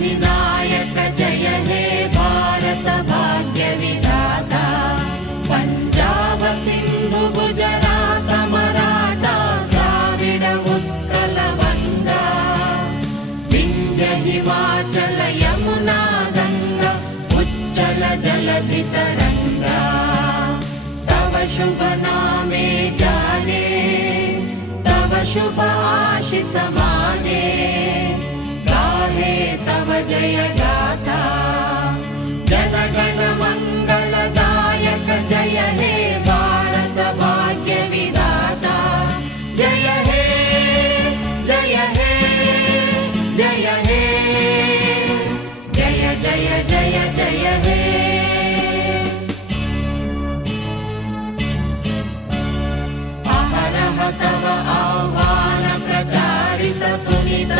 विनायक जय हे भारत भाग्य विधाता पंजाब सिंधु गुजरात मराठा द्राविड उत्कल गंगा विंध्य हिमाचल यमुना गंगा उच्चल जलधि तरंगा तव शुभ नामे जाने तव शुभ आशीष माने गाहे तव जय गाथा जन गण मंगलदायक जय हे भारत भाग्य विधाता जय हे जय हे जय हे जय जय जय जय हे अहरह तव आह्वान प्रचारित सुनित